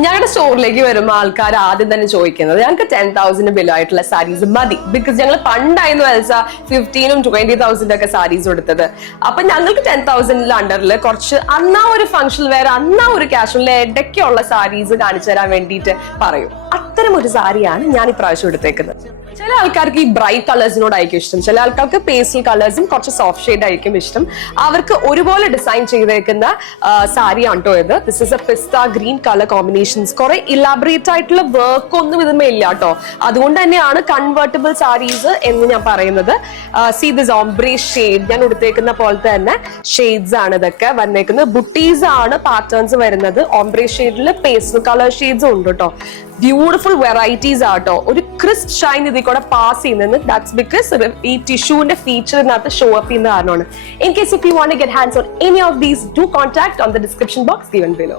ഞങ്ങളുടെ സ്റ്റോറിലേക്ക് വരുമ്പോൾ ആൾക്കാർ ആദ്യം തന്നെ ചോദിക്കുന്നത് ഞങ്ങൾക്ക് 10,000 ബിലോ ആയിട്ടുള്ള സാരീസ് മതി. ബിക്കോസ് ഞങ്ങൾ പണ്ടായിരുന്നു എൽസ 15,000 20,000 ഒക്കെ സാരീസ് കൊടുത്തത്. അപ്പൊ ഞങ്ങൾക്ക് 10,000 അണ്ടറിൽ കുറച്ച് അന്നാ ഒരു ഫംഗ്ഷൻ വെയർ അന്നാ ഒരു കാഷ്വലിലെ ഇടയ്ക്കുള്ള സാരീസ് കാണിച്ചു തരാൻ വേണ്ടിയിട്ട് പറയും. അത്തരം ഒരു സാരിയാണ് ഞാൻ ഇപ്രാവശ്യം എടുത്തേക്കുന്നത്. ചില ആൾക്കാർക്ക് ഈ ബ്രൈറ്റ് കളേഴ്സിനോടായിരിക്കും ഇഷ്ടം, ചില ആൾക്കാർക്ക് പേസ്റ്റൽ കളേഴ്സും കുറച്ച് സോഫ്റ്റ് ഷെയ്ഡ് ആയിരിക്കും ഇഷ്ടം. അവർക്ക് ഒരുപോലെ ഡിസൈൻ ചെയ്തേക്കുന്ന സാരി ആട്ടോ ഇത്. This is A pista green colour combinations. കുറെ ഇലാബറേറ്റ് ആയിട്ടുള്ള വർക്ക് ഒന്നും ഇതുമേ ഇല്ല കേട്ടോ. അതുകൊണ്ട് തന്നെയാണ് കൺവേർട്ടബിൾ സാരീസ് എന്ന് ഞാൻ പറയുന്നത്. സീ ദിസ് ഓംബ്രേ ഷെയ്ഡ്, ഞാൻ എടുത്തേക്കുന്ന പോലത്തെ തന്നെ ഷെയ്ഡ്സ് ആണ് ഇതൊക്കെ വന്നേക്കുന്നത്. ബുട്ടീസ് ആണ് പാറ്റേൺസ് വരുന്നത്. ഓംബ്രേ ഷെയ്ഡിൽ പേസ്റ്റൽ കളർ ഷെയ്ഡ്സും ഉണ്ട് കേട്ടോ. ബ്യൂട്ടിഫുൾ വെറൈറ്റീസ് ആട്ടോ. ഒരു ക്രിസ്പ് ഷൈൻ ഇതിൽ കൂടെ പാസ് ചെയ്യുന്നത്. ദാറ്റ്സ് ബിക്കോസ് ഈ ടിഷ്യൂന്റെ ഫീച്ചറിനകത്ത് ഷോ അപ്പ് ചെയ്യുന്ന കാരണമാണ്. In case if you want to get hands on any of these, do contact on the description box given below.